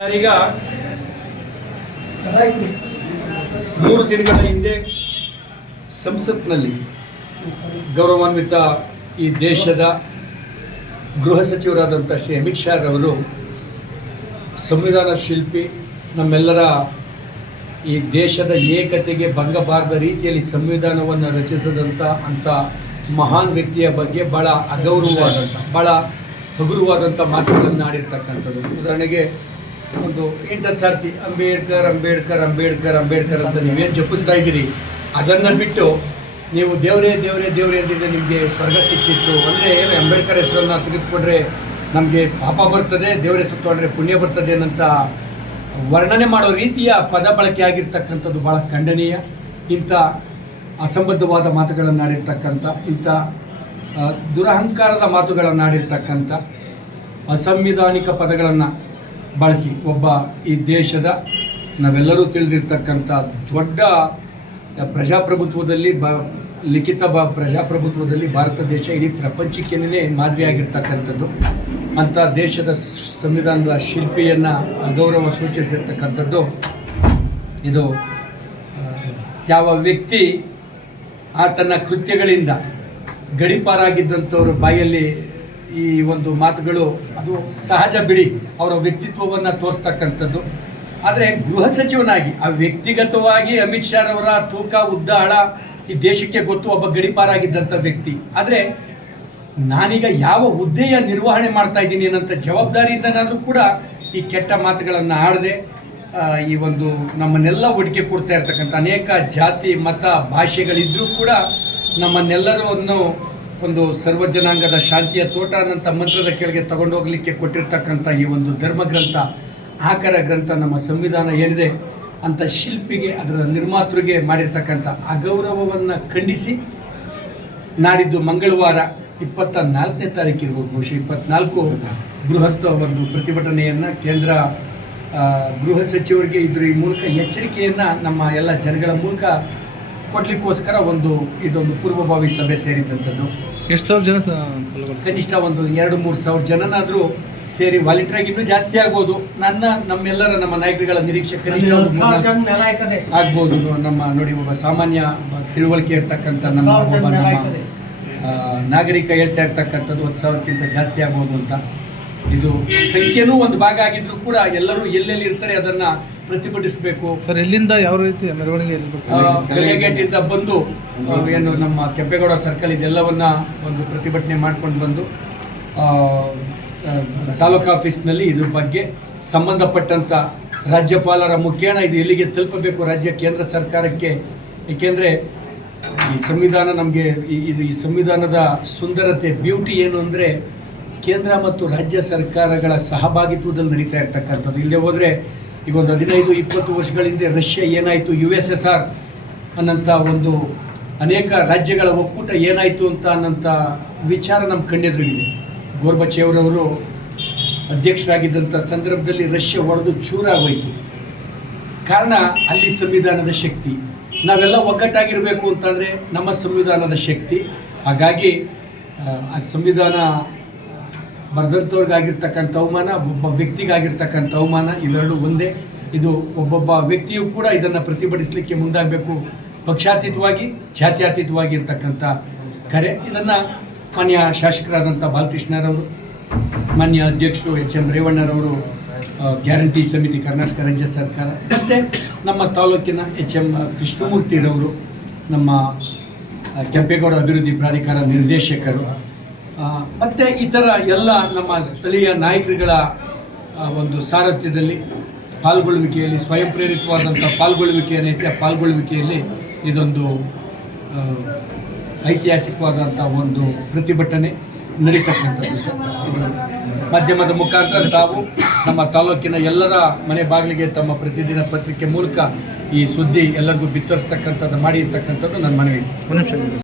ಈಗ ಮೂರು ದಿನಗಳ ಹಿಂದೆ ಸಂಸತ್ನಲ್ಲಿ ಗೌರವಾನ್ವಿತ ಈ ದೇಶದ ಗೃಹ ಸಚಿವರಾದಂಥ ಶ್ರೀ ಅಮಿತ್ ಶಾ ರವರು ಸಂವಿಧಾನ ಶಿಲ್ಪಿ, ನಮ್ಮೆಲ್ಲರ ಈ ದೇಶದ ಏಕತೆಗೆ ಭಂಗ ಬಾರದ ರೀತಿಯಲ್ಲಿ ಸಂವಿಧಾನವನ್ನು ರಚಿಸಿದಂಥ ಅಂಥ ಮಹಾನ್ ವ್ಯಕ್ತಿಯ ಬಗ್ಗೆ ಭಾಳ ಅಗೌರವವಾದಂಥ ಭಾಳ ಹಗುರವಾದಂಥ ಮಾತುಗಳನ್ನು ಆಡಿರ್ತಕ್ಕಂಥದ್ದು ಉದಾಹರಣೆಗೆ ಒಂದು ಎಂಟತ್ತು ಸಾರ್ತಿ ಅಂಬೇಡ್ಕರ್ ಅಂಬೇಡ್ಕರ್ ಅಂಬೇಡ್ಕರ್ ಅಂಬೇಡ್ಕರ್ ಅಂತ ನೀವೇನು ಜಪಿಸ್ತಾ ಇದ್ದೀರಿ? ಅದನ್ನು ಬಿಟ್ಟು ನೀವು ದೇವರೇ ದೇವರೇ ದೇವರೇ ಅಂತಿದ್ರೆ ನಿಮಗೆ ಸ್ವರ್ಗ ಸಿಕ್ಕಿತ್ತು. ಅಂದರೆ ಅಂಬೇಡ್ಕರ್ ಹೆಸರನ್ನು ತೆಗೆದುಕೊಂಡ್ರೆ ನಮಗೆ ಪಾಪ ಬರ್ತದೆ, ದೇವರ ಹೆಸರು ತೊಗೊಂಡ್ರೆ ಪುಣ್ಯ ಬರ್ತದೆ ಅನ್ನಂತ ವರ್ಣನೆ ಮಾಡೋ ರೀತಿಯ ಪದ ಬಳಕೆ ಆಗಿರ್ತಕ್ಕಂಥದ್ದು ಭಾಳ ಖಂಡನೀಯ. ಇಂಥ ಅಸಂಬದ್ಧವಾದ ಮಾತುಗಳನ್ನು ಆಡಿರ್ತಕ್ಕಂಥ, ಇಂಥ ದುರಹಂಕಾರದ ಮಾತುಗಳನ್ನು ಆಡಿರ್ತಕ್ಕಂಥ ಅಸಂವಿಧಾನಿಕ ಪದಗಳನ್ನು ಬಳಸಿ. ಒಬ್ಬ ಈ ದೇಶದ ನಾವೆಲ್ಲರೂ ತಿಳಿದಿರ್ತಕ್ಕಂಥ ದೊಡ್ಡ ಪ್ರಜಾಪ್ರಭುತ್ವದಲ್ಲಿ ಬ, ಲಿಖಿತ ಬ, ಪ್ರಜಾಪ್ರಭುತ್ವದಲ್ಲಿ ಭಾರತ ದೇಶ ಇಡೀ ಪ್ರಪಂಚಕ್ಕೇನೆ ಮಾದರಿಯಾಗಿರ್ತಕ್ಕಂಥದ್ದು. ಅಂಥ ದೇಶದ ಸಂವಿಧಾನದ ಶಿಲ್ಪಿಯನ್ನು ಅಗೌರವ ಸೂಚಿಸಿರ್ತಕ್ಕಂಥದ್ದು. ಇದು ಯಾವ ವ್ಯಕ್ತಿ ಆತನ ಕೃತ್ಯಗಳಿಂದ ಗಡಿಪಾರಾಗಿದ್ದಂಥವ್ರ ಬಾಯಲ್ಲಿ ಈ ಒಂದು ಮಾತುಗಳು, ಅದು ಸಹಜ ಬಿಡಿ, ಅವರ ವ್ಯಕ್ತಿತ್ವವನ್ನು ತೋರಿಸ್ತಕ್ಕಂಥದ್ದು. ಆದರೆ ಗೃಹ ಸಚಿವನಾಗಿ, ಆ ವ್ಯಕ್ತಿಗತವಾಗಿ ಅಮಿತ್ ಶಾ ರವರ ತೂಕ ಉದ್ದ ಆಳ ಈ ದೇಶಕ್ಕೆ ಗೊತ್ತು, ಒಬ್ಬ ಗಡಿಪಾರಾಗಿದ್ದಂಥ ವ್ಯಕ್ತಿ. ಆದರೆ ನಾನೀಗ ಯಾವ ಹುದ್ದೆಯ ನಿರ್ವಹಣೆ ಮಾಡ್ತಾ ಇದ್ದೀನಿ ಅನ್ನೋಂಥ ಜವಾಬ್ದಾರಿಯಿಂದನಾದರೂ ಕೂಡ ಈ ಕೆಟ್ಟ ಮಾತುಗಳನ್ನು ಆಡದೆ ಈ ಒಂದು ನಮ್ಮನ್ನೆಲ್ಲ ಒಡಿಕೆ ಕೊಡ್ತಾ ಇರ್ತಕ್ಕಂಥ ಅನೇಕ ಜಾತಿ, ಮತ, ಭಾಷೆಗಳಿದ್ರೂ ಕೂಡ ನಮ್ಮನ್ನೆಲ್ಲರನ್ನು ಒಂದು ಸರ್ವ ಜನಾಂಗದ ಶಾಂತಿಯ ತೋಟ ಅನ್ನಂಥ ಮಂತ್ರದ ಕೆಳಗೆ ತಗೊಂಡೋಗ್ಲಿಕ್ಕೆ ಕೊಟ್ಟಿರ್ತಕ್ಕಂಥ ಈ ಒಂದು ಧರ್ಮಗ್ರಂಥ ಆಕರ ಗ್ರಂಥ ನಮ್ಮ ಸಂವಿಧಾನ ಏನಿದೆ ಅಂತ ಶಿಲ್ಪಿಗೆ, ಅದರ ನಿರ್ಮಾತೃಗೆ ಮಾಡಿರ್ತಕ್ಕಂಥ ಅಗೌರವವನ್ನು ಖಂಡಿಸಿ ನಾಡಿದ್ದು ಮಂಗಳವಾರ ಇಪ್ಪತ್ತ ನಾಲ್ಕನೇ ತಾರೀಕು ಇರ್ಬೋದು ಬಹುಶಃ ಇಪ್ಪತ್ನಾಲ್ಕು ಬೃಹತ್ ಒಂದು ಪ್ರತಿಭಟನೆಯನ್ನು ಕೇಂದ್ರ ಗೃಹ ಸಚಿವರಿಗೆ ಇದ್ರ ಈ ಮೂಲಕ ಎಚ್ಚರಿಕೆಯನ್ನು ನಮ್ಮ ಎಲ್ಲ ಜನಗಳ ಮೂಲಕ ಕೊಡಲಿಕ್ಕೋಸ್ಕರ ಒಂದು ಇದೊಂದು ಪೂರ್ವಭಾವಿ ಸಭೆ ಸೇರಿದಂಥದ್ದು. ಎಷ್ಟು ಸಾವಿರ ಜನ? ಕನಿಷ್ಠ ಒಂದು ಎರಡು ಮೂರು ಸಾವಿರ ಜನನಾದರೂ ಸೇರಿ ವಾಲಂಟಿಯರ್ ಇನ್ನೂ ಜಾಸ್ತಿ ಆಗ್ಬೋದು. ನನ್ನ ನಮ್ಮೆಲ್ಲರ ನಮ್ಮ ನಾಯಕರುಗಳ ನಿರೀಕ್ಷೆ ಕನಿಷ್ಠ ಒಂದು ಮೂರ್ನಾಲ್ಕು ಆಗ್ಬೋದು ನಮ್ಮ ನೋಡಿ ಒಬ್ಬ ಸಾಮಾನ್ಯ ತಿಳುವಳಿಕೆ ಇರ್ತಕ್ಕಂಥ ನಮ್ಮ ಒಬ್ಬ ನಮ್ಮ ನಾಗರಿಕ ಹೇಳ್ತಾ ಇರ್ತಕ್ಕಂಥದ್ದು ಹತ್ತು ಸಾವಿರಕ್ಕಿಂತ ಜಾಸ್ತಿ ಆಗ್ಬೋದು ಅಂತ. ಇದು ಸಂಖ್ಯೆನೂ ಒಂದು ಭಾಗ ಆಗಿದ್ರು ಕೂಡ ಎಲ್ಲರೂ ಎಲ್ಲೆಲ್ಲಿ ಇರ್ತಾರೆ ಅದನ್ನ ಪ್ರತಿಭಟಿಸಬೇಕು. ಸರ್ ಎಲ್ಲಿಂದ ಯಾವ ರೀತಿ ಮೆರವಣಿಗೆ ಕಲಿಯಗೇಟಿಂದ ಬಂದು ಏನು ನಮ್ಮ ಕೆಂಪೇಗೌಡ ಸರ್ಕಲ್ ಇದೆಲ್ಲವನ್ನ ಒಂದು ಪ್ರತಿಭಟನೆ ಮಾಡ್ಕೊಂಡು ಬಂದು ತಾಲೂಕು ಆಫೀಸ್ನಲ್ಲಿ ಇದ್ರ ಬಗ್ಗೆ ಸಂಬಂಧಪಟ್ಟಂಥ ರಾಜ್ಯಪಾಲರ ಮುಖೇಣ ಇದು ಎಲ್ಲಿಗೆ ತಲುಪಬೇಕು ರಾಜ್ಯ ಕೇಂದ್ರ ಸರ್ಕಾರಕ್ಕೆ? ಏಕೆಂದರೆ ಈ ಸಂವಿಧಾನ ನಮಗೆ ಇದು ಈ ಸಂವಿಧಾನದ ಸುಂದರತೆ ಬ್ಯೂಟಿ ಏನು ಅಂದರೆ ಕೇಂದ್ರ ಮತ್ತು ರಾಜ್ಯ ಸರ್ಕಾರಗಳ ಸಹಭಾಗಿತ್ವದಲ್ಲಿ ನಡೀತಾ ಇರ್ತಕ್ಕಂಥದ್ದು. ಇಲ್ಲದೆ ಹೋದರೆ ಈಗ ಒಂದು ಹದಿನೈದು, ಇಪ್ಪತ್ತು ವರ್ಷಗಳ ಹಿಂದೆ ರಷ್ಯಾ ಏನಾಯಿತು ಯು ಎಸ್ ಎಸ್ ಆರ್ ಅನ್ನಂಥ ಒಂದು ಅನೇಕ ರಾಜ್ಯಗಳ ಒಕ್ಕೂಟ ಏನಾಯಿತು ಅಂತ ಅನ್ನಂಥ ವಿಚಾರ ನಮ್ಮ ಕಣ್ಣೆದುರಿಗಿದೆ ಗೋರ್ಬಚೇವ್ರವರು ಅಧ್ಯಕ್ಷರಾಗಿದ್ದಂಥ ಸಂದರ್ಭದಲ್ಲಿ ರಷ್ಯಾ ಒಡೆದು ಚೂರಾಗೋಯ್ತು ಕಾರಣ ಅಲ್ಲಿ ಸಂವಿಧಾನದ ಶಕ್ತಿ. ನಾವೆಲ್ಲ ಒಗ್ಗಟ್ಟಾಗಿರಬೇಕು ಅಂತಂದರೆ ನಮ್ಮ ಸಂವಿಧಾನದ ಶಕ್ತಿ. ಹಾಗಾಗಿ ಆ ಸಂವಿಧಾನ ಬರೆದಂಥವ್ರಿಗಾಗಿರ್ತಕ್ಕಂಥ ಅವಮಾನ ಒಬ್ಬ ವ್ಯಕ್ತಿಗಾಗಿರ್ತಕ್ಕಂಥ ಅವಮಾನ, ಇವೆರಡೂ ಒಂದೇ. ಇದು ಒಬ್ಬೊಬ್ಬ ವ್ಯಕ್ತಿಯು ಕೂಡ ಇದನ್ನು ಪ್ರತಿಭಟಿಸಲಿಕ್ಕೆ ಮುಂದಾಗಬೇಕು. ಪಕ್ಷಾತೀತವಾಗಿ, ಜಾತ್ಯಾತೀತವಾಗಿ ಇರ್ತಕ್ಕಂಥ ಕರೆ. ಇದನ್ನು ಮಾನ್ಯ ಶಾಸಕರಾದಂಥ ಬಾಲಕೃಷ್ಣರವರು, ಮಾನ್ಯ ಅಧ್ಯಕ್ಷರು ಎಚ್ ಎಂ ರೇವಣ್ಣರವರು ಗ್ಯಾರಂಟಿ ಸಮಿತಿ ಕರ್ನಾಟಕ ರಾಜ್ಯ ಸರ್ಕಾರ, ಮತ್ತು ನಮ್ಮ ತಾಲೂಕಿನ ಎಚ್ ಎಂ ಕೃಷ್ಣಮೂರ್ತಿರವರು, ನಮ್ಮ ಕೆಂಪೇಗೌಡ ಅಭಿವೃದ್ಧಿ ಪ್ರಾಧಿಕಾರ ನಿರ್ದೇಶಕರು ಮತ್ತು ಇತರ ಎಲ್ಲ ನಮ್ಮ ಸ್ಥಳೀಯ ನಾಯಕರುಗಳ ಒಂದು ಸಾರಥ್ಯದಲ್ಲಿ ಪಾಲ್ಗೊಳ್ಳುವಿಕೆಯಲ್ಲಿ ಸ್ವಯಂ ಪ್ರೇರಿತವಾದಂಥ ಪಾಲ್ಗೊಳ್ಳುವಿಕೆ ಏನೈತೆ, ಆ ಪಾಲ್ಗೊಳ್ಳುವಿಕೆಯಲ್ಲಿ ಇದೊಂದು ಐತಿಹಾಸಿಕವಾದಂಥ ಒಂದು ಪ್ರತಿಭಟನೆ ನಡೀತಕ್ಕಂಥದ್ದು ಮಾಧ್ಯಮದ ಮುಖಾಂತರ ತಾವು ನಮ್ಮ ತಾಲೂಕಿನ ಎಲ್ಲರ ಮನೆ ಬಾಗಿಲಿಗೆ ತಮ್ಮ ಪ್ರತಿದಿನ ಪತ್ರಿಕೆ ಮೂಲಕ ಈ ಸುದ್ದಿ ಎಲ್ಲರಿಗೂ ಬಿತ್ತರಿಸ್ತಕ್ಕಂಥದ್ದು, ಮಾಡಿರ್ತಕ್ಕಂಥದ್ದು ನನ್ನ ಮನವಿ